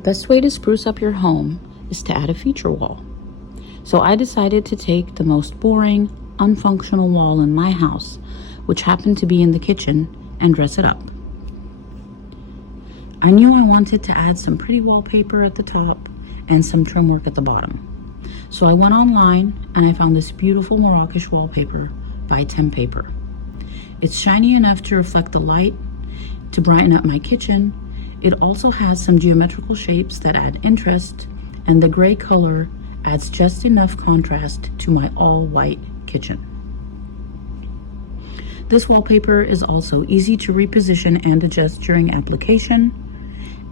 best way to spruce up your home is to add a feature wall. So I decided to take the most boring, unfunctional wall in my house, which happened to be in the kitchen, and dress it up. I knew I wanted to add some pretty wallpaper at the top and some trim work at the bottom. So I went online and I found this beautiful Moroccan wallpaper by Tem Paper. It's shiny enough to reflect the light to brighten up my kitchen. It also has some geometrical shapes that add interest, and the gray color adds just enough contrast to my all-white kitchen. This wallpaper is also easy to reposition and adjust during application,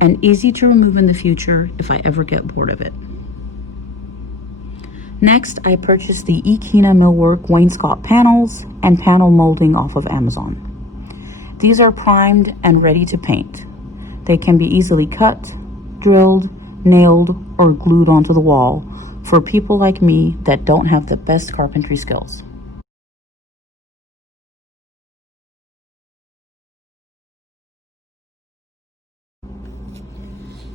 and easy to remove in the future if I ever get bored of it. Next, I purchased the Equina Millwork wainscot panels and panel molding off of Amazon. These are primed and ready to paint. They can be easily cut, drilled, nailed, or glued onto the wall for people like me that don't have the best carpentry skills.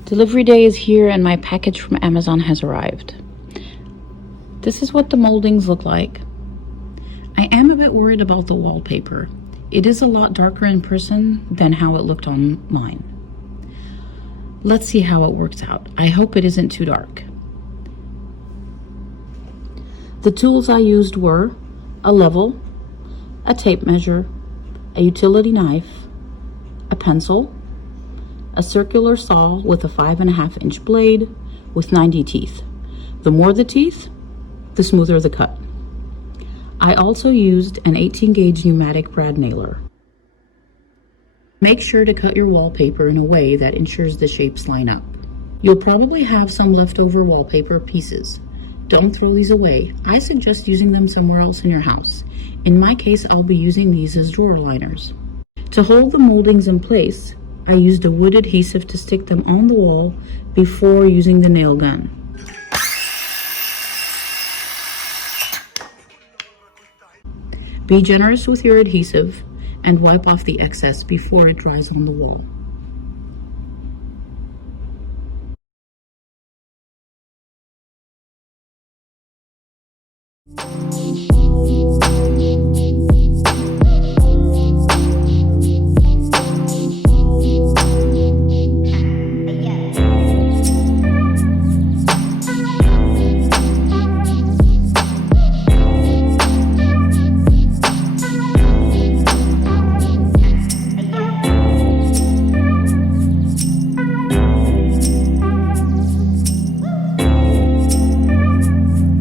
Delivery day is here and my package from Amazon has arrived. This is what the moldings look like. I am a bit worried about the wallpaper. It is a lot darker in person than how it looked online. Let's see how it works out. I hope it isn't too dark. The tools I used were a level, a tape measure, a utility knife, a pencil, a circular saw with a 5.5-inch blade with 90 teeth. The more the teeth, the smoother the cut. I also used an 18-gauge pneumatic brad nailer. Make sure to cut your wallpaper in a way that ensures the shapes line up. You'll probably have some leftover wallpaper pieces. Don't throw these away. I suggest using them somewhere else in your house. In my case, I'll be using these as drawer liners. To hold the moldings in place, I used a wood adhesive to stick them on the wall before using the nail gun. Be generous with your adhesive and wipe off the excess before it dries on the wall.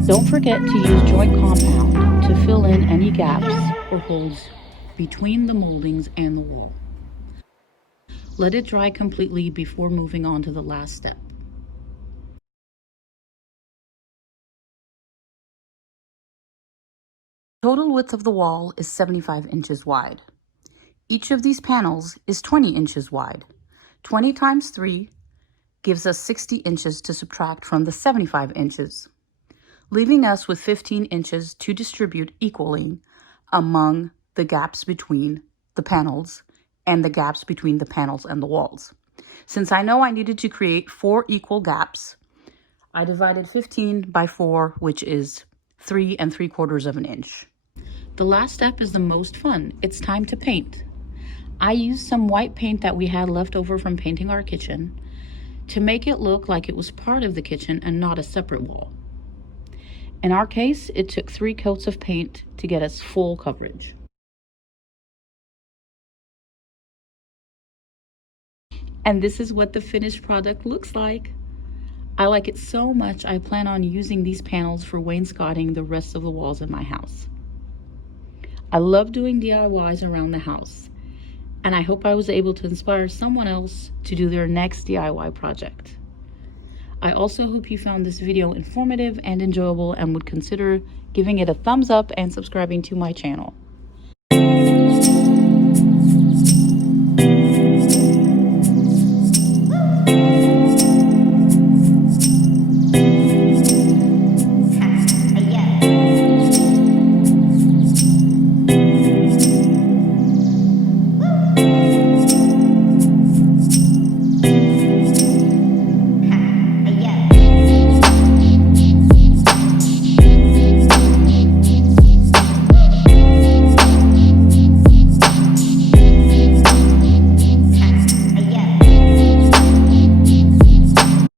Don't forget to use joint compound to fill in any gaps or holes between the moldings and the wall. Let it dry completely before moving on to the last step. Total width of the wall is 75 inches wide. Each of these panels is 20 inches wide. 20 times 3 gives us 60 inches to subtract from the 75 inches. Leaving us with 15 inches to distribute equally among the gaps between the panels and the gaps between the panels and the walls. Since I know I needed to create 4 equal gaps, I divided 15 by 4, which is 3 3/4 of an inch. The last step is the most fun. It's time to paint. I used some white paint that we had left over from painting our kitchen to make it look like it was part of the kitchen and not a separate wall. In our case, it took 3 coats of paint to get us full coverage. And this is what the finished product looks like. I like it so much, I plan on using these panels for wainscoting the rest of the walls in my house. I love doing DIYs around the house, and I hope I was able to inspire someone else to do their next DIY project. I also hope you found this video informative and enjoyable and would consider giving it a thumbs up and subscribing to my channel.